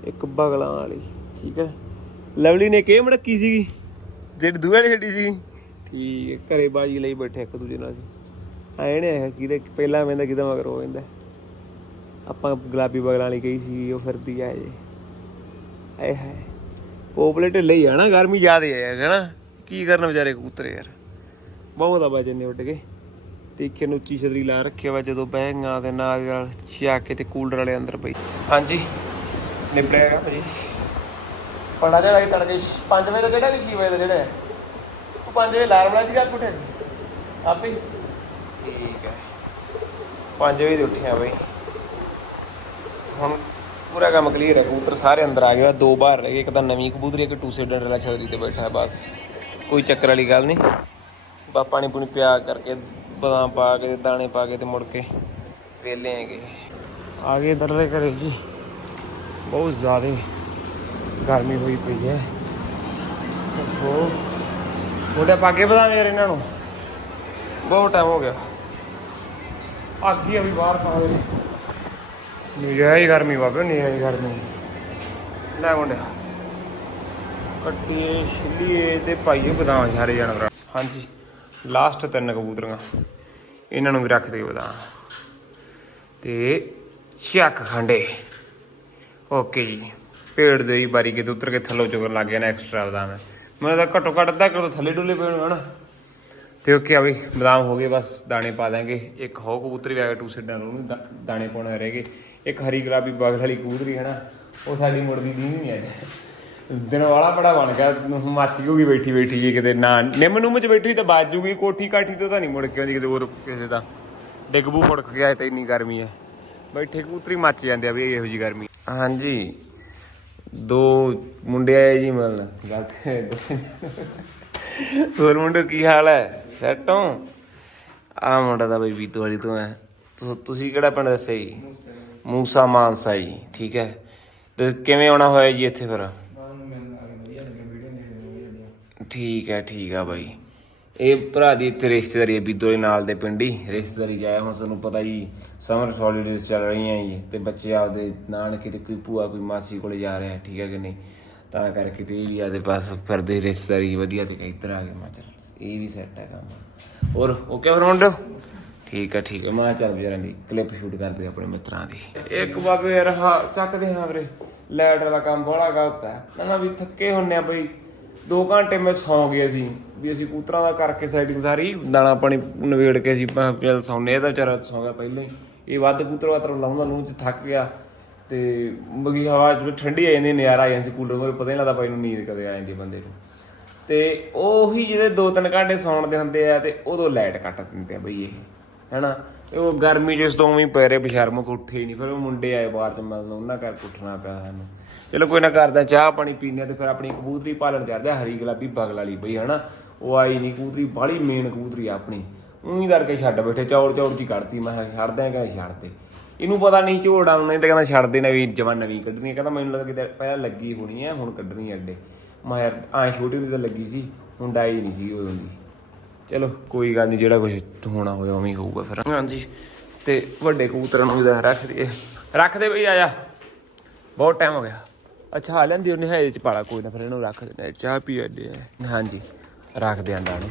ਇੱਕ ਬਗਲਾਂ ਵਾਲੀ ਠੀਕ ਹੈ। ਲਵਲੀ ਨੇ ਕਿਹ ਮੜਕੀ ਸੀਗੀ? ਜਿਹੜੀ ਦੂਏ ਵਾਲੀ ਛੱਡੀ ਸੀ ਠੀਕ ਹੈ ਘਰੇ ਬਾਜੀ ਲਈ ਬੈਠੇ ਇੱਕ ਦੂਜੇ ਨਾਲ ਆਏ ਨੇ ਇਹ ਕਿਹਦੇ ਪਹਿਲਾਂ ਵੇਂਦਾ ਕਿਹਦਾ ਮਗਰ ਹੋ ਜਾਂਦਾ ਆਪਾਂ ਗੁਲਾਬੀ ਬਗਲਾਂ ਵਾਲੀ ਕਹੀ ਸੀ ਉਹ ਫਿਰਦੀ ਆ ਜੇ ਆਏ ਹਾਏ ਪੋਪਲੇ ਢਿੱਲੇ ਹੀ ਆ ਨਾ ਗਰਮੀ ਜ਼ਿਆਦੇ ਆ ਯਾਰ ਹਨਾ। ਕੀ ਕਰਨ ਵਿਚਾਰੇ ਕਬੂਤਰ ਯਾਰ। ਬਹੁਤ ਆ ਵਜਨ ਨੇ ਉੱਡ ਕੇ। ਦੇਖੇ ਨੂੰ ਉੱਚੀ ਛਤਰੀ ਲਾ ਰੱਖਿਆ ਵਾ ਜਦੋਂ ਬਹਿਗਾ ਤੇ ਨਾਲ ਦੀ ਨਾਲ ਛਿਆ ਕੇ ਤੇ ਕੂਲਰ ਵਾਲੇ ਅੰਦਰ ਪਈ। ਹਾਂਜੀ। ਨਿਬੜਿਆ ਭਾਜੀ। ਪੜਾ ਜਾ ਲਾਈ ਤੜਕੇ 5 ਵਜੇ ਦਾ ਜਿਹੜਾ ਕਿ 6 ਵਜੇ ਦਾ ਜਿਹੜਾ ਹੈ ਉਹ 5 ਵਜੇ ਅਲਾਰਮ ਲਾਇਆ ਸੀ ਰਾਤ ਉੱਠੇ ਸੀ ਆਪੇ ਹੀ? ਠੀਕ ਹੈ। 5 ਵਜੇ ਦੇ ਉੱਠਿਆ ਬਈ। ਹੁਣ ਪੂਰਾ ਕੰਮ ਕਲੀਅਰ ਹੈ ਕਬੂਤਰ ਸਾਰੇ ਅੰਦਰ ਆ ਗਏ ਆ ਦੋ ਬਾਹਰ ਰਹਿ ਗਏ ਇੱਕ ਤਾਂ ਨਵੀਂ ਕਬੂਤਰੀ ਇੱਕ ਟੂ ਸੀਡਰ ਵਾਲਾ ਛਤਰੀ ਤੇ ਬੈਠਾ ਹੈ ਬਸ। ਕੋਈ ਚੱਕਰ ਵਾਲੀ ਗੱਲ ਨਹੀਂ। ਬਾ ਪਾਣੀ ਪੂਣੀ ਪਿਆ ਕਰਕੇ ਬਦਾਮ ਪਾ ਕੇ ਦਾਣੇ ਪਾ ਕੇ ਤੇ ਮੁੜ ਕੇ ਵੇਲੇ ਹੈਗੇ। ਆ ਗਏ ਦਰਲੇ ਘਰੇ ਜੀ। ਬਹੁਤ ਜ਼ਿਆਦਾ ਗਰਮੀ ਹੋਈ ਪਈ ਹੈ। ਉਹ ਉਹਦੇ ਪਾਗੇ ਬਦਾਮ ਯਾਰ ਇਹਨਾਂ ਨੂੰ। ਬਹੁਤ ਟਾਈਮ ਹੋ ਗਿਆ। ਅੱਗ ਹੀ ਅਭੀ ਬਾਹਰ ਪਾ ਦੇ ਨਿਗਾਹੀ ਗਰਮੀ ਬਾਬੇ ਨਿਗਾਹੀ ਗਰਮੀ। ਲੈ ਮੁੰਡਿਆ। ਕੱਟੀਏ ਛਿੱਲੀਏ ਤੇ ਪਾਈਏ ਬਦਾਮ ਸਾਰੇ ਜਾਨਵਰਾਂ ਹਾਂਜੀ। ਲਾਸਟ ਤਿੰਨ ਕਬੂਤਰੀਆਂ। ਇਹਨਾਂ ਨੂੰ ਵੀ ਰੱਖ ਦੇ ਬਦਾਮ। ਤੇ ਚੱਕ ਖੰਡੇ। ਓਕੇ ਜੀ। ਪੇੜ ਦੇ ਹੀ ਬਾਰੀ ਕੇ ਉਤਰ ਕੇ ਥੱਲੋਂ ਚੁਗਣ ਲੱਗ ਗਿਆ ਨਾ ਐਕਸਟਰਾ ਬਦਾਮ। ਹੈ ਮੈਨੂੰ ਤਾਂ ਘੱਟੋ ਘੱਟ ਅੱਧਾ ਕਿਲੋ ਥੱਲੇ ਡੁੱਲੇ ਪਏ ਹੋਣ ਹਨਾ। ਤੇ ਓਕੇ, ਆ ਵੀ ਬਦਾਮ ਹੋ ਗਏ, ਬਸ ਦਾਣੇ ਪਾ ਦਾਂਗੇ ਇੱਕ ਹੋ ਕਬੂਤਰੀ ਆ ਗਿਆ ਟੂ ਸਿੱਡਾਂ ਨੂੰ ਉਹਨੂੰ ਦਾਣੇ ਪਾਉਣੇ ਰਹਿ ਗਏ। ਇੱਕ ਹਰੀ ਗੁਲਾਬੀ ਬਗਲ ਵਾਲੀ ਕਬੂਤਰੀ ਹੈ ਨਾ, ਉਹ ਸਾਡੀ ਮੁੜਦੀ ਦੀ ਨਹੀਂ ਅੱਜ ਦਿਨ ਵਾਲਾ ਬੜਾ ਬਣ ਗਿਆ ਮੱਚ ਗਈ ਬੈਠੀ ਬੈਠੀ ਜੀ ਕਿਤੇ। ਨਾ ਨਿੰਮ ਨੂੰ ਚ ਬੈਠੀ ਤਾਂ ਬਾਜ ਜੂਗੀ, ਕੋਠੀ ਕਾਠੀ ਤੋਂ ਤਾਂ ਨਹੀਂ ਮੁੜ ਕੇ ਆਉਂਦੀ ਕਿਤੇ ਹੋਰ ਕਿਸੇ ਦਾ। ਡਿੱਗਬੂ ਮੁੜਕ ਗਿਆ ਤੇ ਇੰਨੀ ਗਰਮੀ ਹੈ। ਬੈਠੇ ਕਬੂਤਰੀ ਮੱਚ ਜਾਂਦੇ ਆ ਵੀ ਇਹੋ ਜੀ ਗਰਮੀ। ਹਾਂਜੀ। ਦੋ ਮੁੰਡੇ ਆਏ ਜੀ ਮਿਲਣ। ਗੱਲ ਹੈ ਹੋਰ ਮੁੰਡੇ, ਕੀ ਹਾਲ ਹੈ? ਸੈੱਟ ਹੋ? ਆ ਮੁੰਡਾ ਦਾ ਬਈ ਬੀਤੋ ਵਾਲੀ ਤੋਂ ਹੈ। ਤੁਸੀਂ ਕਿਹੜਾ ਪਿੰਡ ਦੱਸਿਆ ਜੀ ਮੂਸਾ ਮਾਨਸਾ ਜੀ, ਠੀਕ ਹੈ। ਤੇ ਕਿਵੇਂ ਆਉਣਾ ਹੋਇਆ ਜੀ ਇੱਥੇ ਫਿਰ? ਠੀਕ ਹੈ, ਠੀਕ ਆ ਬਾਈ। ਇਹ ਭਰਾ ਦੀ ਇੱਥੇ ਰਿਸ਼ਤੇਦਾਰੀ ਹੈ ਬੀਦੋ ਦੇ ਨਾਲ ਦੇ ਪਿੰਡੀ ਰਿਸ਼ਤੇਦਾਰੀ ਜਾਇਆ ਹੁਣ ਤੁਹਾਨੂੰ ਪਤਾ ਜੀ ਸਮਰ ਹੌਲੀਡੇਜ਼ ਚੱਲ ਰਹੀਆਂ ਜੀ ਤੇ ਬੱਚੇ ਆਪਦੇ ਨਾਨਕੇ ਤੇ ਕੋਈ ਭੂਆ, ਕੋਈ ਮਾਸੀ ਕੋਲੇ ਜਾ ਰਿਹਾ ਠੀਕ ਹੈ ਕਿ ਨਹੀਂ? ਤਾਂ ਕਰਕੇ ਤੇ ਇਹ ਵੀ ਆਦੇ ਪਾਸ ਕਰਦੇ ਰਿਸ਼ਤੇਦਾਰੀ ਵਧੀਆ ਤੇ ਇੱਧਰ ਆ ਗਏ ਮੈਂ ਚੱਲ ਇਹ ਵੀ ਸੈੱਟ ਹੈ ਕੰਮ। ਹੋਰ ਓਕੇ ਫਿਰ ਠੀਕ ਹੈ ਠੀਕ ਹੈ। ਮੈਂ ਕਿਹਾ ਚੱਲ ਵਿਚਾਰਾਂ ਦੀ ਕਲਿੱਪ ਸ਼ੂਟ ਕਰਦੇ ਆਪਣੇ ਮਿੱਤਰਾਂ ਦੀ। ਇੱਕ ਬਾਬੇ ਯਾਰ, ਹਾਂ, ਚੱਕਦੇ ਹਾਂ ਵੀਰੇ। ਲਾਈਟ ਵਾਲਾ ਕੰਮ ਬੜਾ ਗਲਤ ਹੈ। ਨਾ ਨਾ ਵੀ ਥੱਕੇ ਹੁੰਨੇ ਆ ਬਈ। 2 ਘੰਟੇ ਮੈਂ ਸੌਂ ਗਏ ਅਸੀਂ ਵੀ ਅਸੀਂ ਕੂਤਰਾਂ ਦਾ ਕਰਕੇ ਸੈਟਿੰਗ ਸਾਰੀ, ਦਾਣਾ ਪਾਣੀ ਨਵੇੜ ਕੇ ਅਸੀਂ ਮੈਂ ਕਿਹਾ ਚੱਲ ਸੌਂਨੇ ਇਹਦਾ ਵਿਚਾਰਾ ਸੌਂ ਗਿਆ ਪਹਿਲਾਂ ਹੀ। ਇਹ ਵੱਧ ਕੂਤਰ ਵਾਤਰ ਲਾਉਂਦਾ ਨੂੰ ਚ ਥੱਕ ਗਿਆ ਤੇ ਬਗੀ ਹਵਾ ਚ ਠੰਡੀ ਆ ਜਾਂਦੀ, ਨਜ਼ਾਰਾ ਆ ਜਾਂਦੀ ਸੀ ਕੂਲਰ ਨੂੰ ਪਤਾ ਨਹੀਂ ਲੱਗਦਾ ਬਾਈ ਨੂੰ ਨੀਂਦ ਕਦੇ ਆ ਜਾਂਦੀ ਬੰਦੇ ਨੂੰ। ਤੇ ਉਹੀ ਜਿਹੜੇ 2-3 ਘੰਟੇ ਸੌਣ ਦੇ ਹੁੰਦੇ ਆ ਤੇ ਉਦੋਂ ਲਾਈਟ ਕੱਟ ਦਿੰਦੇ ਆ ਬਈ ਇਹ, ਹੈਨਾ? ਤੇ ਉਹ ਗਰਮੀ ਜਿਸ ਤੋਂ ਵੀ ਪੈਰੇ ਬਸ਼ਰਮ ਕੋ ਉੱਠੇ ਹੀ ਨਹੀਂ ਫਿਰ ਉਹ ਮੁੰਡੇ ਆਏ ਬਾਹਰ 'ਚ ਮਤਲਬ ਉਹਨਾਂ ਕਰਕੇ ਉੱਠਣਾ ਪਿਆ ਸਾਨੂੰ। ਚਲੋ ਕੋਈ ਨਾ ਕਰਦਾ ਚਾਹ ਪਾਣੀ ਪੀਨੇ ਆ ਤੇ ਫਿਰ ਆਪਣੀ ਕਬੂਤਰੀ ਪਾਲਣ ਕਰਦੇ ਆ, ਹਰੀ ਗੁਲਾਬੀ ਬਗਲ ਵਾਲੀ ਬਈ, ਹਨਾ? ਉਹ ਆਈ ਨਹੀਂ ਕਬੂਤਰੀ, ਬਾਹਲੀ ਮੇਨ ਕਬੂਤਰੀ ਆ ਆਪਣੀ। ਉਹੀ ਕਰਕੇ ਛੱਡ ਬੈਠੇ ਚੌੜ ਚੌੜ ਜੀ ਕੱਢਤੀ ਮੈਂ ਕਿਹਾ ਛੱਡ ਦਿਆਂ ਕਹਿੰਦਾ ਛੱਡ ਦੇ ਇਹਨੂੰ ਪਤਾ ਨਹੀਂ ਝੋੜਾ ਨਹੀਂ ਤਾਂ ਕਹਿੰਦਾ ਛੱਡ ਦੇ ਨਵੀਂ ਜਵਾਨ ਨਵੀਂ ਕੱਢਣੀ ਆ। ਕਹਿੰਦਾ ਮੈਨੂੰ ਲੱਗਾ ਕਿ ਪਹਿਲਾਂ ਲੱਗੀ ਹੋਣੀ ਹੈ ਹੁਣ ਕੱਢਣੀ ਹੈ ਅੱਡੇ। ਮੈਂ ਯਾਰ ਐ ਛੋਟੀ ਹੁੰਦੀ ਤਾਂ ਲੱਗੀ ਸੀ ਹੁਣ ਡਾਈ ਨਹੀਂ ਸੀ ਉਹ ਹੁੰਦੀ ਚਲੋ ਕੋਈ ਗੱਲ ਨਹੀਂ ਜਿਹੜਾ ਕੁਝ ਹੋਣਾ ਹੋਇਆ ਉਵੇਂ ਹੀ ਹੋਊਗਾ ਫਿਰ। ਹਾਂਜੀ ਤੇ ਵੱਡੇ ਕਬੂਤਰਾਂ ਨੂੰ ਤਾਂ ਰੱਖ ਦਈਏ। ਰੱਖ ਦੇ ਬਈ ਆਇਆ ਬਹੁਤ ਟਾਈਮ ਹੋ ਗਿਆ। ਅੱਛਾ ਆ ਲੈਂਦੀ ਉਹਨੇ ਹੈ ਚ ਪਾਲਾ ਕੋਈ ਨਾ ਫਿਰ ਇਹਨੂੰ ਰੱਖ ਆ। ਚਾਹ ਪੀ ਅੱਡੇ ਹਾਂਜੀ ਰੱਖ ਦੇ ਆਂਦਾ ਨੇ।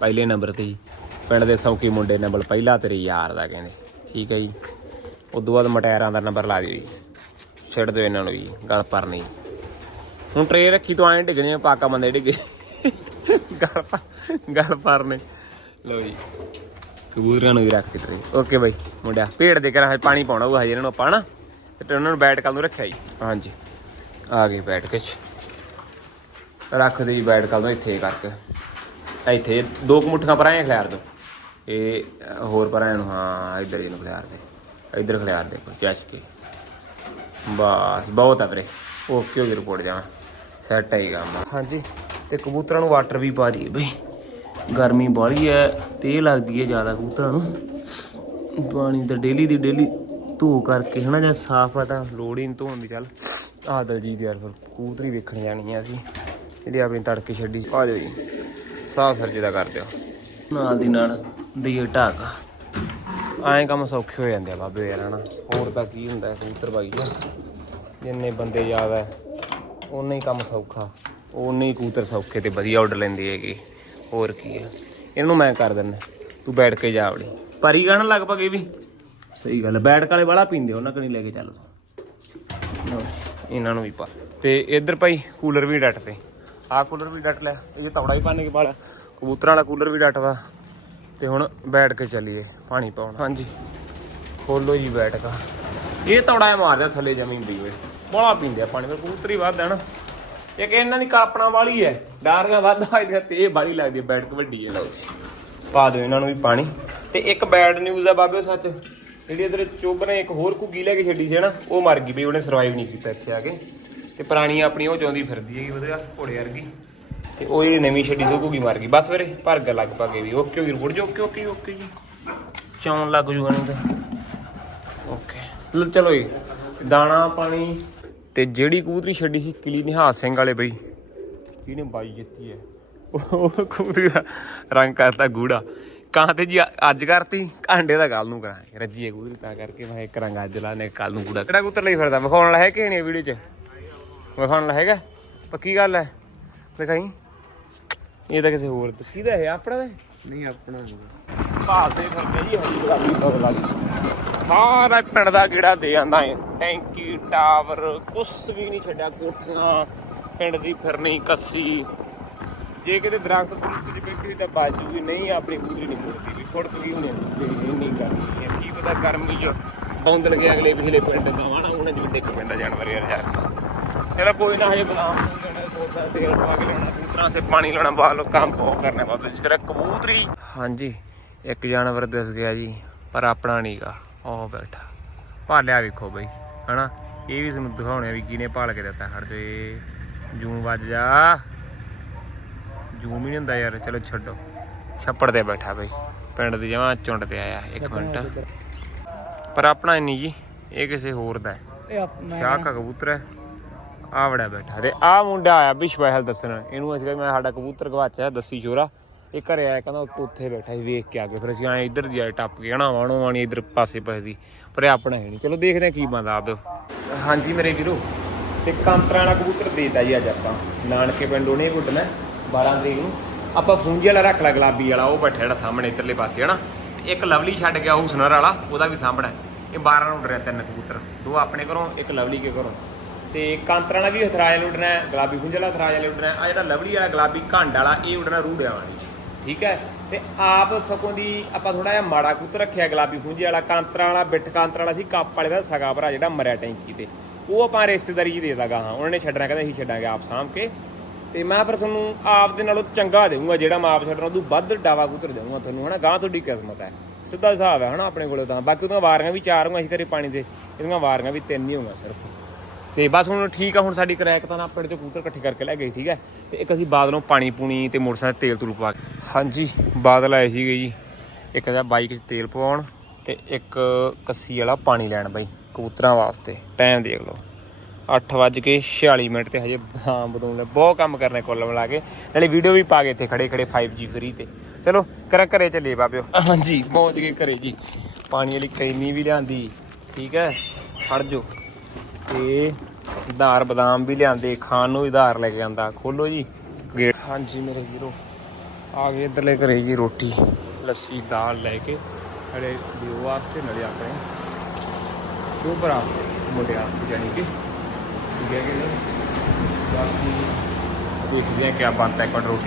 ਪਹਿਲੇ ਨੰਬਰ ਤੇ ਜੀ। ਪਿੰਡ ਦੇ ਸੌਕੀ ਮੁੰਡੇ ਨੰਬਰ ਪਹਿਲਾ ਤੇਰੇ ਯਾਰ ਦਾ ਕਹਿੰਦੇ। ਠੀਕ ਹੈ ਜੀ। ਉਦੋਂ ਬਾਅਦ ਮਟੈਰਾਂ ਦਾ ਨੰਬਰ ਲਾ ਦਿਓ ਜੀ ਛੱਡ ਦਿਓ ਇਹਨਾਂ ਨੂੰ ਜੀ ਗੱਲ ਪਰ ਨਹੀਂ ਹੁਣ ਟਰੇ ਰੱਖੀ ਤੋਂ ਐਂ ਡਿੱਗਣੇ ਪਾਕਾ ਬੰਦੇ ਡਿੱਗੇ ਗੱਲ ਪਰ ਗੱਲ ਪਰ ਨੇ ਲਓ ਜੀ। ਕਬੂਤਰਾਂ ਨੂੰ ਵੀ ਰੱਖ ਕੇ ਟਰੇ ਓਕੇ ਬਾਈ, ਮੁੰਡਿਆ ਪੇੜ ਦੇ ਕਰਾਂ ਪਾਣੀ ਪਾਉਣਾ ਉਹ ਹਜੇ ਇਹਨਾਂ ਨੂੰ ਪਾਣਾ ਤੇ ਉਹਨਾਂ ਨੂੰ ਬੈਟ ਕੱਲ ਨੂੰ ਰੱਖਿਆ ਜੀ। ਹਾਂਜੀ। ਆ ਗਏ ਬੈਠ ਕੇ ਰੱਖ ਦੇ ਜੀ ਬੈਠ ਕੱਲ ਨੂੰ ਇੱਥੇ ਕਰਕੇ। ਇੱਥੇ ਦੋ ਕੁ ਮੁੱਠੀਆਂ ਪਰਾਂ ਖਿਲਾਰ ਦੋ। ਇਹ, ਹੋਰ ਪਰਾਂ ਨੂੰ ਹਾਂ, ਇੱਧਰ ਇਹਨੂੰ ਖਿਲਾਰ ਦੇ। ਇੱਧਰ ਖਿਲਾਰ ਦੇ ਚੱਸ ਕੇ। ਬਸ, ਬਹੁਤ ਆ ਵੀਰੇ। ਓਕੇ ਹੋ ਗਈ ਰਿਪੋਰਟ ਜਾਵਾਂ। ਸੈੱਟ ਆਈ ਕੰਮ। ਹਾਂਜੀ, ਤੇ ਕਬੂਤਰਾਂ ਨੂੰ ਵਾਟਰ ਵੀ ਪਾ ਦਈਏ ਬਈ। ਗਰਮੀ ਬਾਹਲੀ ਹੈ ਤੇ ਲੱਗਦੀ ਹੈ ਜ਼ਿਆਦਾ ਕਬੂਤਰਾਂ ਨੂੰ। ਪਾਣੀ ਤਾਂ ਡੇਲੀ ਦੀ ਡੇਲੀ ਧੋ ਕਰਕੇ ਹਨਾ, ਜਾਂ ਸਾਫ਼ ਆ ਤਾਂ ਲੋੜ ਹੀ ਨਹੀਂ ਧੋਣ ਦੀ, ਚੱਲ। ਆਹ ਦਲਜੀਤ ਯਾਰ, ਫਿਰ ਕਬੂਤਰੀ ਵੇਖਣ ਜਾਣੀ ਆ ਅਸੀਂ। ਇਹਦੀ ਆਪਣੀ ਤੜਕੇ ਛੱਡੀ ਆ ਜਾਓ ਜੀ। ਸਾਫ਼ ਸਰਜੇ ਦਾ ਕਰ ਦਿਓ। ਨਾਲ ਦੀ ਨਾਲ ਦਈਏ ਢਾਕ। ਐਂ ਕੰਮ ਸੌਖੇ ਹੋ ਜਾਂਦੇ ਆ ਬਾਬੇ ਯਾਰ ਹਨਾ? ਹੋਰ ਤਾਂ ਕੀ ਹੁੰਦਾ ਕਬੂਤਰ ਬਾਈ ਦਾ ਜਿੰਨੇ ਬੰਦੇ ਜ਼ਿਆਦਾ ਉਨਾ ਹੀ ਕੰਮ ਸੌਖਾ। ਉਨੇ ਹੀ ਕਬੂਤਰ ਸੌਖੇ ਤੇ ਵਧੀਆ ਉੱਡ ਲੈਂਦੇ ਹੈਗੇ। ਹੋਰ ਕੀ ਹੈ ਇਹਨੂੰ ਮੈਂ ਕਰ ਦਿੰਦਾ। ਤੂੰ ਬੈਠ ਕੇ ਜਾ ਵੜੀ ਪਰੀ ਗਾਣ ਲਗਭਗ ਇਹ ਵੀ। ਸਹੀ ਗੱਲ ਬੈਠ ਕਾਲੇ ਵਾਲਾ ਪੀਂਦੇ ਉਹਨਾਂ ਕਣੀ ਲੈ ਕੇ ਚੱਲ ਤੂੰ। ਇਹਨਾਂ ਨੂੰ ਵੀ ਪਾ। ਤੇ ਇੱਧਰ ਭਾਈ ਕੂਲਰ ਵੀ ਡੱਟ ਤੇ। ਆਹ ਕੂਲਰ ਵੀ ਡੱਟ ਲਿਆ। ਇਹ ਤੌੜਾ ਹੀ ਪਾਣੇ ਕੇ ਵਾਲਾ ਕਬੂਤਰਾਂ ਵਾਲਾ ਕੂਲਰ ਵੀ ਡੱਟਦਾ ਤੇ ਹੁਣ ਬੈਠ ਕੇ ਚੱਲੀਏ ਪਾਣੀ ਪਾਉਣ। ਹਾਂਜੀ। ਖੋਲੋ ਜੀ ਬੈਠਕਾ ਇਹ ਤੌੜਾ ਜਿਹਾ ਮਾਰਦਾ ਥੱਲੇ ਜ਼ਮੀਨ ਦੀ ਓਏ। ਬੜਾ ਪੀਂਦੇ ਆ ਪਾਣੀ ਪਰ ਕਬੂਤਰੀ ਵੱਧ ਹੈ ਨਾ। ਇੱਕ ਇਹਨਾਂ ਦੀ ਕਲਪਨਾ ਵਾਲੀ ਹੈ ਡਾਰੀਆਂ ਵੱਧ ਵੱਜਦੀਆਂ ਤੇ ਇਹ ਬਾਲੀ ਲੱਗਦੀ ਹੈ ਬੈਠਕ ਵੱਡੀ ਹੈ ਲਓ ਪਾ ਦਿਓ ਇਹਨਾਂ ਨੂੰ ਵੀ ਪਾਣੀ। ਤੇ ਇੱਕ ਬੈਡ ਨਿਊਜ਼ ਆ ਬਾਬਿਓ ਸੱਚ। ਜਿਹੜੀ ਇਧਰ ਚੁੱਭ ਨੇ ਇੱਕ ਹੋਰ ਘੁੱਗੀ ਲੈ ਕੇ ਛੱਡੀ ਸੀ ਨਾ, ਉਹ ਮਰ ਗਈ ਵੀ ਉਹਨੇ ਸਰਵਾਈਵ ਨਹੀਂ ਕੀਤਾ ਇੱਥੇ ਆ ਕੇ। ਤੇ ਪੁਰਾਣੀ ਆਪਣੀ ਉਹ ਚਾਹੁੰਦੀ ਫਿਰਦੀ ਹੈਗੀ ਵਧੀਆ, ਘੋੜੇ ਵਰਗੀ। ਤੇ ਉਹ ਜਿਹੜੀ ਨਵੀਂ ਛੱਡੀ ਸੀ, ਉਹ ਘੁੱਗੀ ਮਰ ਗਈ। ਬਸ ਵੀਰੇ ਗਿਆ ਲੱਗ ਪਾਗੇ ਵੀ। ਓਕੇ ਓਕੇ ਰਿਪੋਰਟ ਜੀ ਓਕੇ ਓਕੇ ਓਕੇ ਜੀ। ਚੌਣ ਲੱਗ ਜੂਗਾ ਨਹੀਂ ਤਾਂ। ਓਕੇ। ਲੋ, ਚਲੋ ਜੀ। ਦਾਣਾ, ਪਾਣੀ ਤੇ ਜਿਹੜੀ ਕੂਤਰੀ ਛੱਡੀ ਸੀ, ਕਿਲੀ ਨਿਹਾਲ ਸਿੰਘ ਵਾਲੇ ਬਈ। ਇਹਨੇ ਬਾਈ ਜਿੱਤੀ ਹੈ। ਉਹ ਕਬੂਤਰੀ ਦਾ ਰੰਗ ਕਰਤਾ ਗੂੜਾ। ਕਾਂ ਤੇ ਜੀ ਅੱਜ ਕਰਤੀ ਘਾਂਡੇ ਦਾ ਕੱਲ ਨੂੰ ਕਰਾਂਗੇ। ਰੱਜੀ ਹੈ ਕਬੂਤਰੀ, ਤਾਂ ਕਰਕੇ ਮੈਂ ਇੱਕ ਰੰਗ ਅੱਜ ਲਾਣੇ ਕੱਲ ਨੂੰ ਗੂੜਾ। ਕਿਹੜਾ ਕੂਤਰ ਲਈ ਫਿਰਦਾ? ਵਿਖਾਉਣ ਲੱਗਾ ਕਿ ਨਹੀਂ ਵੀਡੀਓ 'ਚ? ਵਿਖਾਉਣ ਵਾਲਾ ਹੈਗਾ? ਪੱਕੀ ਗੱਲ ਹੈ? ਦਿਖਾਈ? ਇਹ ਤਾਂ ਕਿਸੇ ਹੋਰ ਦਾ ਕਿਹਦਾ ਹੈ ਆਪਣਾ ਦਾ?
ਨਹੀਂ ਆਪਣਾ ਹੋਗਾ
ਭਾਲਦੇ ਫਿਰਦੇ ਜੀ ਹਰੀ ਗੁਲਾਬੀ ਬਗਲਾ ਸਾਰਾ ਪਿੰਡ ਦਾ ਗੇੜਾ ਦੇ ਆਂਦਾ ਹੈ ਟੈਂਕੀ ਟਾਵਰ ਕੁਛ ਵੀ ਨਹੀਂ ਛੱਡਿਆ ਕੋਠੀਆਂ ਪਿੰਡ ਦੀ ਫਿਰਨੀ ਕੱਸੀ। ਜੇ ਕਿਤੇ ਦਰਖਤ ਦਰਖਤ ਚ ਬੈਠੀ ਤਾਂ ਬਾਜੂਗੀ ਨਹੀਂ ਆਪਣੀ ਕੂਦਰੀ ਨਹੀਂ ਮੁੜਦੀ ਵੀ। ਫੁੜਕ ਗਈ ਹੋਣੀ ਨਹੀਂ ਨਹੀਂ ਕਰਨੀ। ਹੈ ਕੀ ਪਤਾ ਗਰਮੀ ਚ ਬੌਂਦ ਲਗੇ ਅਗਲੇ ਪਿਛਲੇ ਪਿੰਡ ਦਾ ਵਾਣਾ ਉਹਨਾਂ ਜਿਵੇਂ ਡਿੱਗ ਪੈਂਦਾ ਜਾਨਵਰ ਯਾਰ ਕੇ ਚਲੋ ਕੋਈ ਨਾ ਹਜੇ ਬਦਾਮ ਲੈਣਾ ਕੋਸਾ ਤੇਲ ਪਾ ਕੇ ਲੈਣਾ ਕਬੂਤਰਾਂ ਸੇ ਪਾਣੀ ਲੈਣਾ ਬਾਹਰ ਲੋ ਕੰਮ ਬਹੁਤ ਕਰਨੇ ਬਾਬੇ ਇਸ ਕਰੇ ਕਬੂਤਰੀ ਹਾਂਜੀ ਇੱਕ ਜਾਨਵਰ ਦਿਸ ਗਿਆ ਜੀ ਪਰ ਆਪਣਾ ਨਹੀਂਗਾ ਉਹ ਬੈਠਾ। ਭਾਲਿਆ ਵੇਖੋ ਬਈ ਹਨਾ? ਇਹ ਵੀ ਤੁਹਾਨੂੰ ਦਿਖਾਉਣੇ ਵੀ ਕਿਹਨੇ ਭਾਲ ਕੇ ਦਿੱਤਾ। ਖੜ ਜੇ ਜੂਮ ਵੱਜ ਜਾ। ਜੂਮ ਹੀ ਨਹੀਂ ਹੁੰਦਾ ਯਾਰ ਚਲੋ ਛੱਡੋ। ਛੱਪੜ ਤੇ ਬੈਠਾ ਬਈ ਪਿੰਡ ਦੀ ਜਮਾਂ ਚੁੰਡ ਤੇ ਆਇਆ ਇੱਕ ਮਿੰਟ। ਪਰ ਆਪਣਾ ਨਹੀਂ ਜੀ ਇਹ ਕਿਸੇ ਹੋਰ ਦਾ ਹੈ।
ਇਹ ਮੈਂ
ਕਬੂਤਰ ਹੈ। ਆ ਵੜਾ ਬੈਠਾ ਤੇ ਆ ਮੁੰਡਾ ਆਇਆ ਵੀ ਵਿਸ਼ਵਾਹਲ ਦੱਸਣ। ਇਹਨੂੰ ਅਸੀਂ ਕਿਹਾ ਮੈਂ ਸਾਡਾ ਕਬੂਤਰ ਗਵਾਚਿਆ ਦੱਸੀ ਚੋਰਾ। ਇਹ ਘਰੇ ਆਇਆ ਕਹਿੰਦਾ ਉੱਥੇ- ਬੈਠਾ ਸੀ ਵੇਖ ਕੇ ਆ ਕੇ। ਫਿਰ ਅਸੀਂ ਆਏ ਇੱਧਰ ਦੀ ਟੱਪ ਕੇ ਹਨਾ ਵਾਣੋ ਵਾਣੀ ਇੱਧਰ ਪਾਸੇ ਪਾਸੇ ਦੀ। ਪਰ ਇਹ ਆਪਣਾ ਹੈ ਨਹੀਂ। ਚਲੋ ਦੇਖਦੇ ਹਾਂ ਕੀ ਬੰਦਾ ਆਪ। ਹਾਂਜੀ ਮੇਰੇ ਵੀਰੋ, ਤੇ ਕਾਂਤਰਾ ਵਾਲਾ ਕਬੂਤਰ ਦੇਤਾ ਜੀ ਅੱਜ ਆਪਾਂ। ਨਾਨਕੇ ਪਿੰਡ ਉਹਨੇ ਘੁੱਟਣਾ 12 ਤਰੀਕ ਨੂੰ। ਆਪਾਂ ਫੂੰਜੀ ਵਾਲਾ ਰੱਖ ਲਾ, ਗੁਲਾਬੀ ਵਾਲਾ, ਉਹ ਬੈਠਾ ਜਿਹੜਾ ਸਾਹਮਣੇ ਇੱਧਰਲੇ ਪਾਸੇ ਹਨਾ। ਤੇ ਇੱਕ ਲਵਲੀ ਛੱਡ ਗਿਆ, ਉਹ ਵਾਲਾ, ਉਹਦਾ ਵੀ ਸਾਹਮਣਾ। ਇਹ 12 ਨੂੰ ਡਰਿਆ ਤਿੰਨ ਕਬੂਤਰ। ਦੋ ਆਪਣੇ ਘਰੋਂ, ਇੱਕ ਲਵਲੀ ਕੇ ਘਰੋਂ। ਤੇ ਕਾਂਤਰਾ ਵਾਲਾ ਵੀ ਹਥਰਾਜ ਉੱਡਣਾ ਗੁਲਾਬੀ ਫੂੰਜੀ ਵਾਲਾ ਹਥਰਾਜ ਵਾਲਾ ਉੱਡਣਾ ਆ ਜਿਹੜਾ ਲਵਲੀ ਵਾਲਾ ਗੁਲਾਬੀ ਘੰਡ ਵਾਲਾ, ਇਹ ਉੱਡਣਾ ਰੂੜਿਆਂ ਵਾਲੀ। ਠੀਕ ਹੈ? ਤੇ ਆਪ ਸਗੋਂ ਦੀ ਆਪਾਂ ਥੋੜਾ ਜਿਹਾ ਮਾੜਾ ਕਬੂਤਰ ਰੱਖਿਆ ਗੁਲਾਬੀ ਫੂੰਜੀ ਵਾਲਾ, ਕਾਂਤਰਾ ਵਾਲਾ, ਬਿੱਟ ਕਾਂਤਰਾ ਵਾਲਾ ਸੀ, ਕੱਪ ਵਾਲੇ ਦਾ ਸਗਾ ਭਰਾ ਜਿਹੜਾ ਮਰਿਆ ਟੈਂਕੀ ਤੇ। ਉਹ ਆਪਾਂ ਰਿਸ਼ਤੇਦਾਰੀ 'ਚ ਦੇ ਦਾਗਾ ਹਾਂ। ਉਹਨਾਂ ਨੇ ਛੱਡਣਾ, ਕਹਿੰਦਾ ਅਸੀਂ ਛੱਡਾਂਗੇ ਆਪ ਸਾਂਭ ਕੇ। ਤੇ ਮੈਂ ਫਿਰ ਤੁਹਾਨੂੰ ਆਪ ਦੇ ਨਾਲੋਂ ਚੰਗਾ ਦੇਵਾਂਗਾ ਜਿਹੜਾ ਮੈਂ ਆਪ ਛੱਡਣਾ, ਉਦੋਂ ਵੱਧ ਡਾਵਾ ਕਬੂਤਰ ਦੇਵਾਂਗਾ ਤੁਹਾਨੂੰ, ਹਨਾ? ਗਾਂ ਤੁਹਾਡੀ ਕਿਸਮਤ ਹੈ। ਸਿੱਧਾ ਹਿਸਾਬ ਹੈ, ਹਨਾ, ਆਪਣੇ ਕੋਲੇ ਤਾਂ। ਬਾਕੀ ਉਹਦੀਆਂ ਵਾਰੀਆਂ ਵੀ ਚਾਰ ਹੋਈਆਂ ਅਸੀਂ ਘਰੇ ਪਾਣੀ ਦੇ, ਇਹਦੀਆਂ ਵਾਰੀਆਂ ਵੀ ਤਿੰਨ ਹੀ ਹੋਈਆਂ ਸਿਰਫ। ਤੇ ਬਸ ਹੁਣ ਠੀਕ ਆ, ਹੁਣ ਸਾਡੀ ਕਰੈਕ ਤਾਂ ਨਾ ਪਿੰਡ ਚੋਂ ਕਬੂਤਰ ਇਕੱਠੇ ਕਰਕੇ ਲੈ ਗਏ, ਠੀਕ ਹੈ ਤੇ ਇੱਕ ਅਸੀਂ ਬਾਦਲੋਂ ਪਾਣੀ ਪੂਣੀ ਤੇ ਮੋਟਰਸਾਈਕਲ ਤੇਲ ਤੂਲ ਪਵਾ ਕੇ ਹਾਂਜੀ, ਬਾਦਲ ਆਏ ਸੀਗੇ ਜੀ। ਇੱਕ ਦਾ ਬਾਈਕ 'ਚ ਤੇਲ ਪਵਾਉਣ ਤੇ ਇੱਕ ਕੱਸੀ ਵਾਲਾ ਪਾਣੀ ਲੈਣ ਬਾਈ, ਕਬੂਤਰਾਂ ਵਾਸਤੇ। ਟਾਈਮ ਦੇਖ ਲਓ। 8:46 ਮਿੰਟ ਤੇ ਹਜੇ ਬਦਾਮ ਬਦੂਮ ਲੈ ਬਹੁਤ ਕੰਮ ਕਰਨੇ ਕੁੱਲ ਮਿਲਾ ਕੇ। ਨਾਲੇ ਵੀਡੀਓ ਵੀ ਪਾ ਕੇ ਇੱਥੇ ਖੜੇ ਖੜੇ 5G ਫਰੀ ਤੇ। ਚਲੋ ਕਰਾਂ ਘਰੇ ਚੱਲੇ ਬਾਬਿਓ। ਹਾਂਜੀ, ਪਹੁੰਚ ਗਏ ਘਰੇ ਜੀ। ਪਾਣੀ ਵਾਲੀ ਕੈਨੀ ਵੀ ਲਿਆਂਦੀ, ਠੀਕ ਹੈ ਫੜ ਜੋ ਤੇ ਧਾਰ ਬਦਾਮ ਵੀ ਲਿਆਂਦੇ, ਖਾਣ ਨੂੰ ਵੀ ਧਾਰ ਲੈ ਕੇ ਆਂਦਾ। ਖੋਲੋ ਜੀ, ਗੇਟ। ਹਾਂਜੀ ਮੇਰੇ ਵੀਰੋ, ਆ ਗਏ ਇੱਧਰਲੇ ਘਰੇ ਜੀ ਰੋਟੀ, ਲੱਸੀ, ਦਾਲ ਲੈ ਕੇ। ਅੜੇ ਦਿਓ ਵਾਸਤੇ, ਨਲੇ ਆਪਣੇ ਦੋ ਭਰਾ ਮੁੰਡਿਆਂ ਜਾਨੀ ਕਿ। ਠੀਕ ਹੈ ਕਿ ਬਾਕੀ ਦੇਖਦੇ ਆ ਕਿਆ ਬਣਦਾ ਇੱਕ ਵਾਰ ਰੋਟੀ।